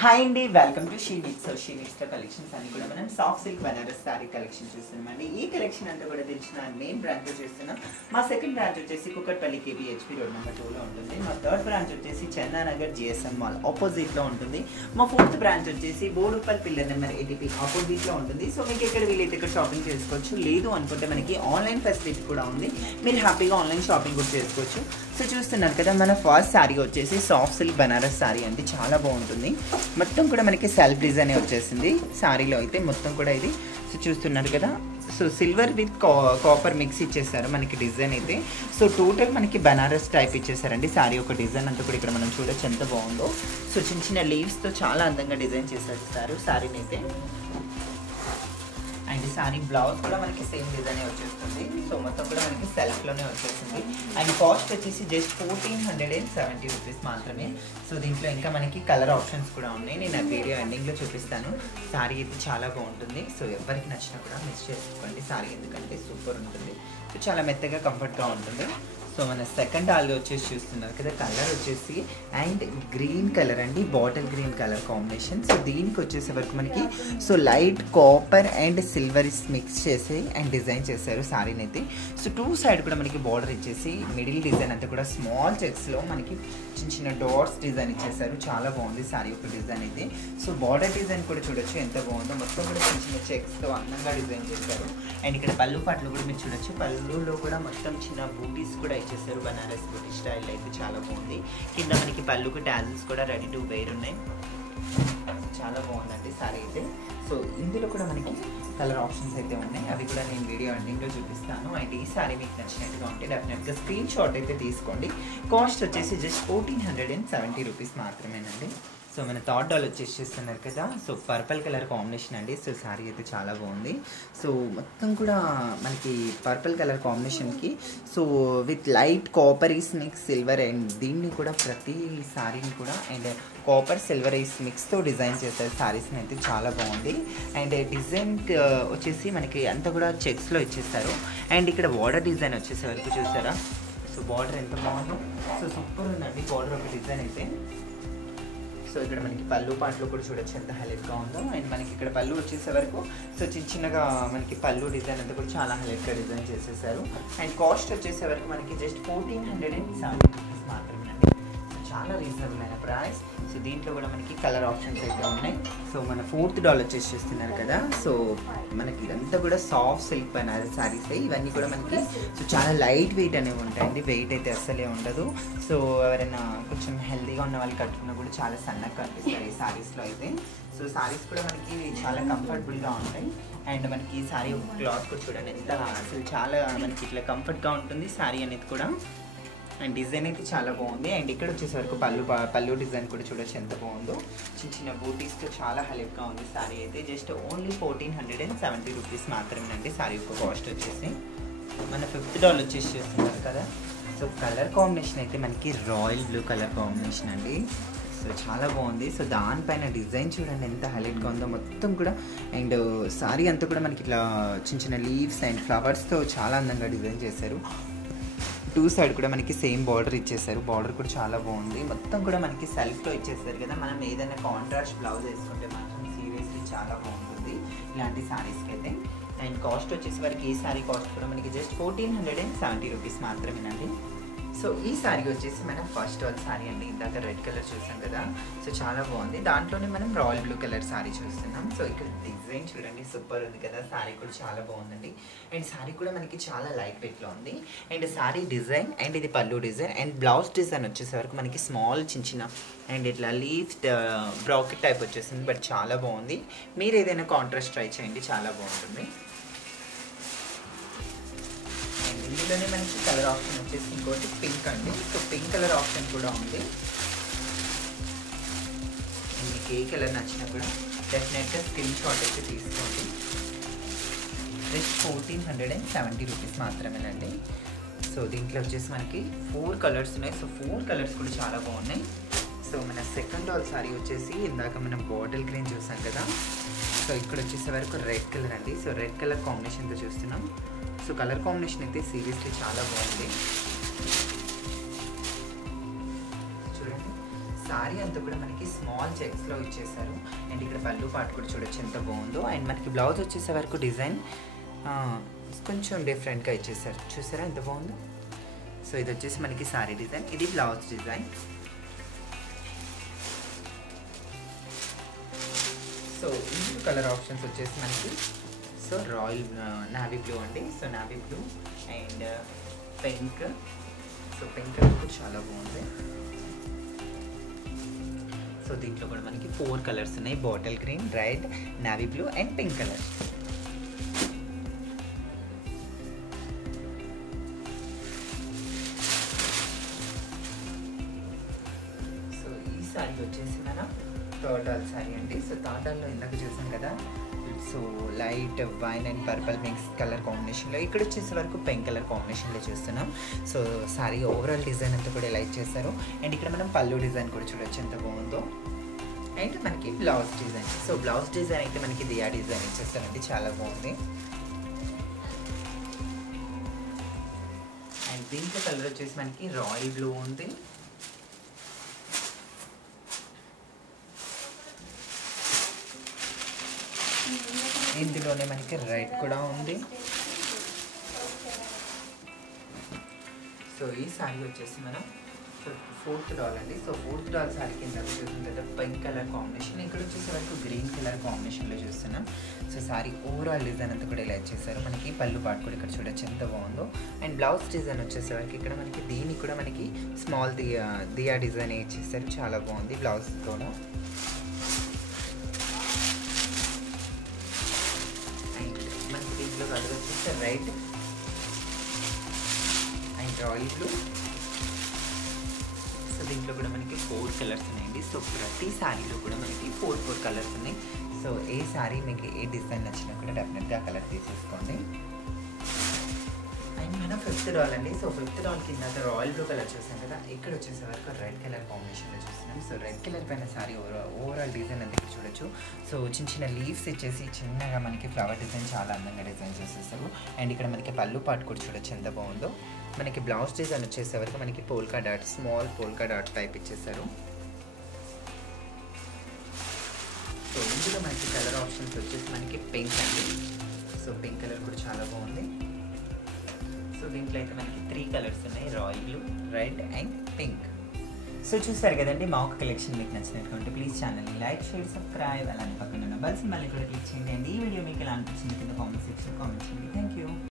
Hi అండి, welcome to She Needs. She నీడ్స్లో collections అన్ని కూడా మనం soft silk Banaras sari collection చూస్తున్నామండి. ఈ కలెక్షన్ అంతా కూడా తెలిసిన మెయిన్ బ్రాంచ్లో చేస్తున్నాం. మా సెకండ్ బ్రాంచ్ వచ్చేసి కుకట్పల్లి కేబీహెచ్పీ రోడ్ నెంబర్ 2లో ఉంటుంది. మా థర్డ్ బ్రాంచ్ వచ్చేసి చందానగర్ జిఎస్ఎం మాల్ ఆపోజిట్లో ఉంటుంది. మా ఫోర్త్ బ్రాంచ్ వచ్చేసి బోడుపల్ పిల్లర్ నెంబర్ 80 ఆపోజిట్లో ఉంటుంది. సో మీకు ఎక్కడ వీలైతే ఇక్కడ షాపింగ్ చేసుకోవచ్చు. లేదు అనుకుంటే మనకి ఆన్లైన్ ఫెసిలిటీ కూడా ఉంది. మీరు హ్యాపీగా ఆన్లైన్ షాపింగ్ కూడా చేసుకోవచ్చు. సో చూస్తున్నారు కదా, మన ఫస్ట్ శారీ వచ్చేసి సాఫ్ట్ సిల్క్ బనారస్ శారీ అండి. చాలా బాగుంటుంది. మొత్తం కూడా మనకి సెల్ఫ్ డిజైన్ వచ్చేసింది శారీలో అయితే మొత్తం కూడా ఇది. సో చూస్తున్నారు కదా, so silver with copper mix ఇచ్చేసారు మనకి డిజైన్ అయితే. సో టోటల్ మనకి బనారస్ టైప్ ఇచ్చేసారండి శారీ. ఒక డిజైన్ అంతా కూడా ఇక్కడ మనం చూడొచ్చు ఎంత బాగుందో. సో చిన్న చిన్న లీవ్స్తో చాలా అందంగా డిజైన్ చేసేస్తారు శారీని అయితే. అండ్ శారీ బ్లౌజ్ కూడా మనకి సేమ్ డిజైన్ వచ్చేస్తుంది. సో మొత్తం కూడా మనకి సెల్ఫ్లోనే వచ్చేస్తుంది. అండ్ కాస్ట్ వచ్చేసి జస్ట్ 1470 రూపీస్ మాత్రమే. సో దీంట్లో ఇంకా మనకి కలర్ ఆప్షన్స్ కూడా ఉన్నాయి. నేను ఆ వీడియో ఎండింగ్లో చూపిస్తాను. శారీ అయితే చాలా బాగుంటుంది. సో ఎవరికి నచ్చినా కూడా మిస్ చేసుకోండి శారీ, ఎందుకంటే సూపర్ ఉంటుంది. సో చాలా మెత్తగా కంఫర్ట్గా ఉంటుంది. సో మన సెకండ్ ఆల్గా వచ్చేసి చూస్తున్నారు కదా, కలర్ వచ్చేసి అండ్ గ్రీన్ కలర్ అండి, bottle green colour combination. So దీనికి వచ్చేసే వరకు మనకి so light copper and silver mix చేసి అండ్ డిజైన్ చేశారు శారీని అయితే. సో టూ సైడ్ కూడా మనకి బార్డర్ ఇచ్చేసి మిడిల్ డిజైన్ అంతా కూడా స్మాల్ చెక్స్లో మనకి చిన్న చిన్న డాట్స్ డిజైన్ ఇచ్చేసారు. చాలా బాగుంది శారీ యొక్క డిజైన్ అయితే. సో బార్డర్ డిజైన్ కూడా చూడొచ్చు ఎంత బాగుందో. మొత్తం కూడా చిన్న చిన్న చెక్స్తో అందంగా డిజైన్ చేశారు. అండ్ ఇక్కడ పళ్ళు పాటలు కూడా మీరు చూడొచ్చు. పళ్ళులో కూడా మొత్తం చిన్న బూటీస్ కూడా ఇచ్చేసారు. బనారస్ బూటీ స్టైల్ అయితే చాలా బాగుంది. కింద మనకి పళ్ళుకు టాజిల్స్ కూడా రెడీ టు వేర్ ఉన్నాయి. చాలా బాగుందండి శారీ అయితే. సో ఇందులో కూడా మనకి కలర్ ఆప్షన్స్ అయితే ఉన్నాయి. అవి కూడా నేను వీడియో ఎండింగ్లో చూపిస్తాను. అండ్ ఈ శారీ మీకు నచ్చినట్టుగా ఉంటే డెఫినెట్గా స్క్రీన్ షాట్ అయితే తీసుకోండి. కాస్ట్ వచ్చేసి జస్ట్ 1470 రూపీస్ మాత్రమేనండి. సో మన థర్డ్ డాల్ వచ్చేసి చూస్తున్నారు కదా, సో పర్పుల్ కలర్ కాంబినేషన్ అండి. సో శారీ అయితే చాలా బాగుంది. సో మొత్తం కూడా మనకి పర్పుల్ కలర్ కాంబినేషన్కి so with light copper is mix silver, and దీన్ని కూడా ప్రతి శారీని కూడా అండ్ కాపర్ సిల్వర్ ఈస్ మిక్స్తో డిజైన్ చేశారు శారీస్ని అయితే. చాలా బాగుంది. అండ్ డిజైన్ వచ్చేసి మనకి అంతా కూడా చెక్స్లో ఇచ్చేస్తారు. అండ్ ఇక్కడ బార్డర్ డిజైన్ వచ్చేసే వరకు చూసారా, సో బార్డర్ ఎంత బాగుందో. సో సూపర్ ఉందండి బార్డర్ ఒక డిజైన్ అయితే. సో ఇక్కడ మనకి పళ్ళు పాటలు కూడా చూడొచ్చు ఎంత హైలైట్గా ఉందో. అండ్ మనకి ఇక్కడ పళ్ళు వచ్చేసే వరకు సో చిన్నగా మనకి పళ్ళు డిజైన్ అంతా కూడా చాలా హైలైట్గా డిజైన్ చేసేసారు. అండ్ కాస్ట్ వచ్చేసే వరకు మనకి జస్ట్ 1470 రూపీస్ మాత్రమేనండి. చాలా రీజనబుల్ అయిన ప్రైస్. సో దీంట్లో కూడా మనకి కలర్ ఆప్షన్స్ అయితే ఉన్నాయి. సో మన ఫోర్త్ డాల్ వచ్చేసి చూస్తున్నారు కదా, సో మనకి ఇదంతా కూడా సాఫ్ట్ సిల్క్ బనారస్ శారీస్. ఇవన్నీ కూడా మనకి సో చాలా లైట్ వెయిట్ అనేవి ఉంటాయండి. వెయిట్ అయితే అస్సలే ఉండదు. సో ఎవరైనా కొంచెం హెల్తీగా ఉన్న వాళ్ళు కట్టుకున్నా కూడా చాలా సన్నగా కనిపిస్తారు ఈ శారీస్లో అయితే. సో శారీస్ కూడా మనకి చాలా కంఫర్టబుల్గా ఉంటాయి. అండ్ మనకి శారీ క్లాత్ కూడా చూడండి ఎంత అసలు చాలా మనకి ఇట్లా కంఫర్ట్గా ఉంటుంది శారీ అనేది కూడా. అండ్ డిజైన్ అయితే చాలా బాగుంది. అండ్ ఇక్కడ వచ్చేసే వరకు పళ్ళు డిజైన్ కూడా చూడొచ్చు ఎంత బాగుందో. చిన్న చిన్న బూటీస్తో చాలా హైలైట్గా ఉంది శారీ అయితే. జస్ట్ ఓన్లీ 1470 రూపీస్ మాత్రమేనండి శారీ యొక్క కాస్ట్ వచ్చేసి. మన ఫిఫ్త్ డాల్ వచ్చేసి చేస్తున్నారు కదా, సో కలర్ కాంబినేషన్ అయితే మనకి రాయల్ బ్లూ కలర్ కాంబినేషన్ అండి. సో చాలా బాగుంది. సో దానిపైన డిజైన్ చూడండి ఎంత హైలైట్గా ఉందో మొత్తం కూడా. అండ్ శారీ అంతా కూడా మనకి ఇట్లా చిన్న చిన్న లీవ్స్ అండ్ ఫ్లవర్స్తో చాలా అందంగా డిజైన్ చేశారు. టూ సైడ్ కూడా మనకి సేమ్ బార్డర్ ఇచ్చేసారు. బార్డర్ కూడా చాలా బాగుంది. మొత్తం కూడా మనకి సెల్ఫ్లో ఇచ్చేసారు కదా. మనం ఏదైనా కాంట్రాస్ట్ బ్లౌజ్ వేసుకుంటే మాత్రం సీరియస్లీ చాలా బాగుంటుంది ఇలాంటి శారీస్కి అయితే. అండ్ కాస్ట్ వచ్చేసి వరకు ఈ శారీ కాస్ట్ కూడా మనకి జస్ట్ 1470 రూపీస్ మాత్రమేనండి. సో ఈ శారీ వచ్చేసి మనం ఫస్ట్ డాల్ శారీ అండి. ఇందాక రెడ్ కలర్ చూసాం కదా, సో చాలా బాగుంది. దాంట్లోనే మనం రాయల్ బ్లూ కలర్ శారీ చూస్తున్నాం. సో ఇక్కడ డిజైన్ చూడండి సూపర్ ఉంది కదా. శారీ కూడా చాలా బాగుందండి. అండ్ శారీ కూడా మనకి చాలా లైట్ వెయిట్లో ఉంది. అండ్ శారీ డిజైన్ అండ్ ఇది పళ్ళు డిజైన్ అండ్ బ్లౌజ్ డిజైన్ వచ్చేసే వరకు మనకి స్మాల్ చిన్న అండ్ ఇట్లా లీఫ్ బ్రాకెట్ టైప్ వచ్చేసింది. బట్ చాలా బాగుంది. మీరు ఏదైనా కాంట్రాస్ట్ ట్రై చేయండి, చాలా బాగుంటుంది. ఇందులోనే మనకి కలర్ ఆప్షన్ వచ్చేసి ఇంకోటి పింక్ అండి. సో పింక్ కలర్ ఆప్షన్ కూడా ఉంది. మీకు ఏ కలర్ నచ్చినా కూడా డెఫినెట్గా స్క్రీన్ షాట్ అయితే తీసుకోండి. జస్ట్ 1470 రూపీస్ మాత్రమేనండి. సో దీంట్లో వచ్చేసి మనకి 4 కలర్స్ ఉన్నాయి. సో 4 కలర్స్ కూడా చాలా బాగున్నాయి. సో మన సెకండ్ డాల్ శారీ వచ్చేసి ఇందాక మనం బాటిల్ గ్రీన్ చూసాం కదా, సో ఇక్కడ వచ్చేసే వరకు రెడ్ కలర్ అండి. సో రెడ్ కలర్ కాంబినేషన్తో చూస్తున్నాం. సో కలర్ కాంబినేషన్ అయితే సీరియస్లీ చాలా బాగుంది. చూడండి సారీ అంతా కూడా మనకి స్మాల్ చెక్స్లో ఇచ్చేసారు. అండ్ ఇక్కడ పళ్ళు పాటు కూడా చూడొచ్చు ఎంత బాగుందో. అండ్ మనకి బ్లౌజ్ వచ్చేసే వరకు డిజైన్ కొంచెం డిఫరెంట్గా ఇచ్చేసారు. చూసారా ఎంత బాగుందో. సో ఇది వచ్చేసి మనకి సారీ డిజైన్, ఇది బ్లౌజ్ డిజైన్. సో ఇందులో కలర్ ఆప్షన్స్ వచ్చేసి మనకి సో రాయల్ నావీ బ్లూ అండి. So navy blue and pink. So pink colour కూడా చాలా బాగుంది. సో దీంట్లో కూడా మనకి 4 కలర్స్ ఉన్నాయి, bottle green, red, navy blue and pink colour. So ఈ సారీ వచ్చేసి మన థర్డ్ సారీ అండి. సో థర్డ్లో ఇందాక చూసాం కదా, so light wine and purple mix colour కాంబినేషన్లో, ఇక్కడ వచ్చేసే వరకు పింక్ కలర్ కాంబినేషన్లో చూస్తున్నాం. సో సారీ ఓవరాల్ డిజైన్ అంతా కూడా లైక్ చేస్తారు. అండ్ ఇక్కడ మనం పళ్ళు డిజైన్ కూడా చూడొచ్చు ఎంత బాగుందో. అండ్ మనకి blouse design, so blouse design అయితే మనకి దియా డిజైన్ ఇచ్చేస్తారండి, చాలా బాగుంది. అండ్ దీంట్లో కలర్ వచ్చేసి మనకి రాయల్ బ్లూ ఉంది. ఇందులోనే మనకి రెడ్ కూడా ఉంది. సో ఈ సారీ వచ్చేసి మనం ఫోర్త్ డాల్ అండి. సో ఫోర్త్ డాల్ సారీ కింద చూస్తుంది కదా పింక్ కలర్ కాంబినేషన్, ఇక్కడ వచ్చేసే వరకు గ్రీన్ కలర్ కాంబినేషన్లో చూస్తున్నాం. సో సారీ ఓవరాల్ డిజైన్ అంతా కూడా ఇలా ఇచ్చేసారు. మనకి పళ్ళు పాటు కూడా ఇక్కడ చూడొచ్చు ఎంత బాగుందో. అండ్ బ్లౌజ్ డిజైన్ వచ్చేసే వరకు ఇక్కడ మనకి దీనికి కూడా మనకి స్మాల్ దియా డిజైన్ ఇచ్చేసారు, చాలా బాగుంది బ్లౌజ్ కూడా. అండ్ మనకి దీంట్లో కలర్ వచ్చేసి red and royal blue. So దీంట్లో కూడా మనకి 4 కలర్స్ ఉన్నాయండి. సో ప్రతి శారీలో కూడా మనకి 4 కలర్స్ ఉన్నాయి. సో ఏ శారీ మీకు ఏ డిజైన్ నచ్చినా కూడా డెఫినెట్గా కలర్ తీసేసుకోండి. అండ్ మనం 5th డాల్ అండి. సో 5th డాల్ కింద రాయల్ బ్లూ కలర్ చూసాం కదా, ఇక్కడ వచ్చేసే వరకు రెడ్ కలర్ కాంబినేషన్లో చూస్తున్నాం. సో రెడ్ కలర్ పైన శారీ ఓవరాల్ డిజైన్ అంతా ఇక్కడ చూడొచ్చు. సో చిన్న చిన్న లీవ్స్ ఇచ్చేసి చిన్నగా మనకి ఫ్లవర్ డిజైన్ చాలా అందంగా డిజైన్ చేసేస్తారు. అండ్ ఇక్కడ మనకి పళ్ళు పాటు కూడా చూడొచ్చు ఎంత బాగుందో. మనకి బ్లౌజ్ డిజైన్ వచ్చేసే వరకు మనకి polka dot, small polka dot type ఇచ్చేసారు. సో ఇందులో మనకి కలర్ ఆప్షన్స్ వచ్చేసి మనకి పింక్ అండి. సో పింక్ కలర్ కూడా చాలా బాగుంది. సో దీంట్లో అయితే మనకి 3 కలర్స్ ఉన్నాయి, royal blue, red and pink. So చూసారు కదండి మా ఒక కలెక్షన్ మీకు నచ్చినట్టు ప్లీజ్ ఛానల్ని లైక్, షేర్, సబ్స్క్రైబ్, అలానే పక్కన ఉన్న బెల్ సింబల్ని కూడా క్లిక్ చేయండి. అండ్ ఈ వీడియో మీకు ఎలా అనిపించింది కింద కామెంట్ సెక్షన్ కామెంట్ చేయండి. Thank you.